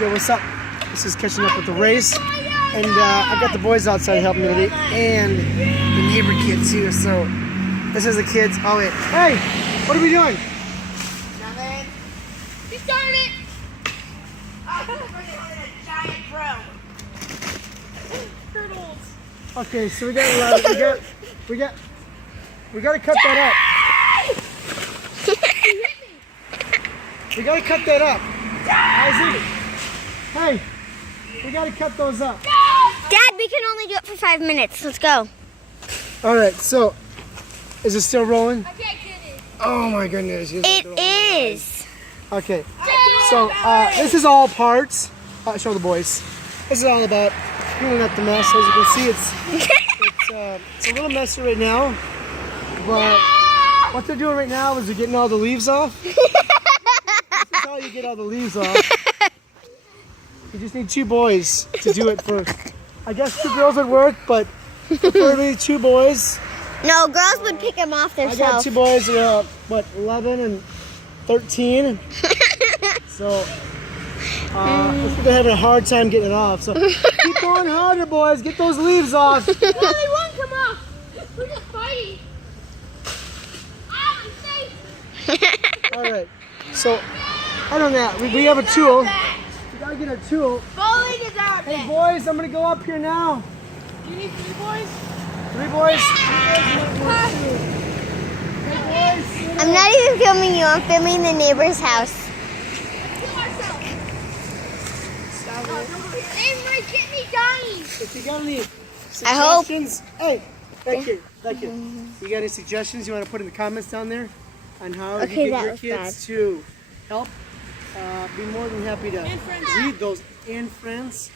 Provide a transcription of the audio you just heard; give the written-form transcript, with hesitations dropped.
Yo, what's up? This is catching up with the race. And I got the boys outside helping me today. And the neighbor kids too. So this is the kids. Oh, wait. Hey, what are we doing? Nothing. He started it. I'm bringing in a giant crow. Turtles. Okay, so we got a lot. We got to cut that up. We got to cut that up. Isaac. Hey, we got to cut those up. Dad, we can only do it for 5 minutes. Let's go. All right, so is it still rolling? I can't get it. Oh my goodness. It is. Okay, so this is all parts. Show the boys. This is all about cleaning up the mess. As you can see, it's a little messy right now. But what they're doing right now is they're getting all the leaves off. This is how you get all the leaves off. You just need 2 boys to do it first. I guess 2 girls would work, but preferably 2 boys. No, girls would pick them off I got themselves. 2 boys that are, 11 and 13. So, they're having a hard time getting it off. So, keep going harder, boys. Get those leaves off. No, they won't come off. We're just fighting. Ah, I'm safe. All right. So, I don't know. We have a tool. We gotta get a tool. Bowling is out. Hey, boys, I'm gonna go up here now. You need 3 boys? 3 boys. Hey, boys. I'm not even filming you. I'm filming the neighbor's house. Kill ourselves. They might get me dying. If you got any I hope. suggestions, hey, back here. You got any suggestions you want to put in the comments down there on how Okay, you that get your was kids to help? Be more than happy to read those and friends.